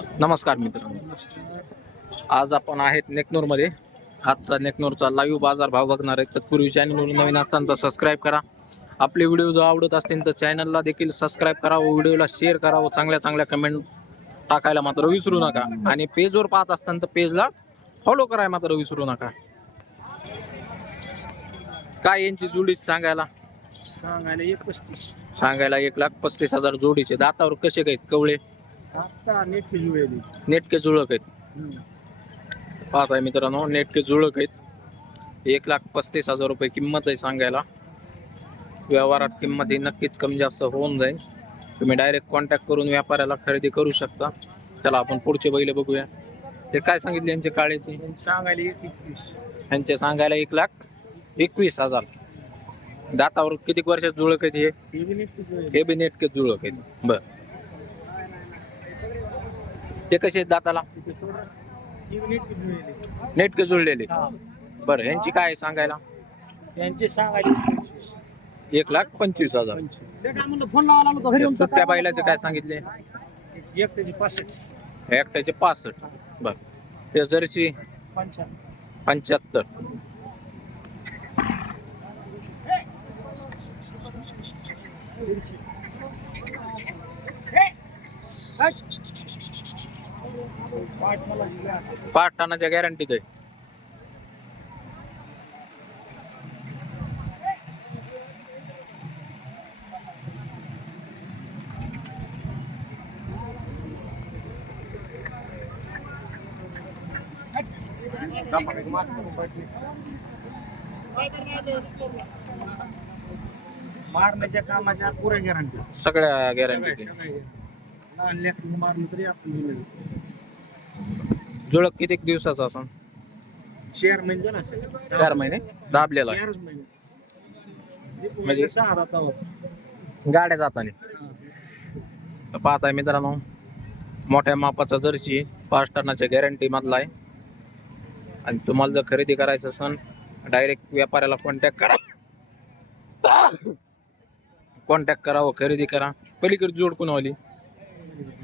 नमस्कार मित्रांनो. आज आपण आहेत नेकनूरमध्ये. आजचा नेकनूरचा लाईव्ह बाजार भाव बघणार आहे तत्पूर्वी चॅनलवर नवीन असताना तर सबस्क्राईब करा. आपले व्हिडिओ जर आवडत असतील तर चॅनलला देखील सबस्क्राईब करा व व्हिडिओला शेअर करा व चांगल्या चांगल्या कमेंट टाकायला मात्र विसरू नका. आणि पेजवर पाहत असताना तर पेजला फॉलो करायला मात्र विसरू नका. काय यांची जोडी सांगायला? सांगायला एक पस्तीस. सांगायला एक लाख पस्तीस हजार जोडीचे. दातावर कसे काही कवळे? आता नेट जुळेली नेटके जुळक आहेत. पाहत आहे मित्रांनो नेटके जुळक आहेत. एक लाख पस्तीस हजार रुपये किंमत आहे सांगायला. व्यवहारात किंमत ही नक्कीच कमी जास्त होऊन जाईल. तुम्ही डायरेक्ट कॉन्टॅक्ट करून व्यापाऱ्याला खरेदी करू शकता. चला आपण पुढचे बैल बघूया. हे काय सांगितले यांचे काळेचे? सांगायला एक एकवीस. यांचे सांगायला एक लाख एकवीस हजार. दातावर किती वर्षात जुळक आहेत हे? बी नेटके जुळक आहेत. बर. ते कसे आहेत दाताला? नेटके जुळलेले. बरं यांची काय आहे सांगायला? त्यांचे सांगायला एक लाख पंचवीस हजार. सुट्ट्या बैलाचे काय सांगितले? एकट्याची पासष्ट. बर. ते पंच्याण्णव. पंच्याहत्तर. पाच टनाच्या गॅरंटीत आहे मारण्याच्या कामाच्या पुऱ्या गॅरंटी सगळ्या लेकरं मारलं तरी आपण. जुळक किती दिवसाचा असं चार महिने झाला असेल. चार महिने? दाबलेला. महिने. म्हणजे- सहा गाड्या जाताना. पाहताय मित्रांनो मोठ्या मापाचा जर्सी पाच टनाच्या गॅरंटी मधला आहे. आणि तुम्हाला जर खरेदी करायचं असेल डायरेक्ट व्यापाऱ्याला कॉन्टॅक्ट करा. कॉन्टॅक्ट करा व खरेदी करा. पलीकडे जोड कोणावाली?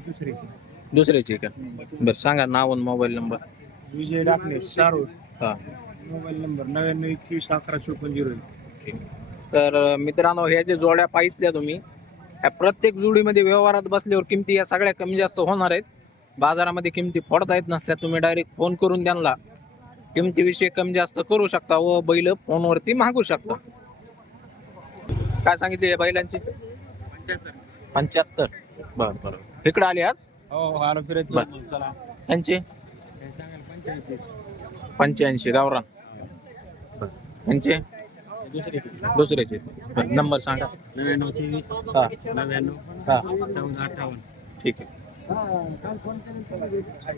दुसरी दुसऱ्याची का? बरं सांगा नाव आणि मोबाईल नंबर विजय डाकणे सारोळ हा. मोबाईल नंबर नव्याण्णव एकवीस अकरा चोपन्न झिरो. तर मित्रांनो ह्या जे जोड्या पाहिल्या तुम्ही ह्या प्रत्येक जोडीमध्ये व्यवहारात बसल्यावर किमती या सगळ्या कमी जास्त होणार आहेत. बाजारामध्ये किमती फोडता येत नसत्या तुम्ही डायरेक्ट फोन करून त्यांना किमतीविषयी कमी जास्त करू शकता व बैल फोनवरती मागू शकता. काय सांगितले या बैलांची? पंच्याहत्तर. बर बर. इकडे आले आज? बर. चला यांचे हे सांगाल पंच्याऐंशी पंच्याऐंशी गावरान. यांचे दुसरी दुसऱ्याचे. बरं नंबर सांगा. नव्याण्णव तेवीस. हा. नव्याण्णव. हा. चौदा अठ्ठावन्न. ठीक आहे. काल फोन केला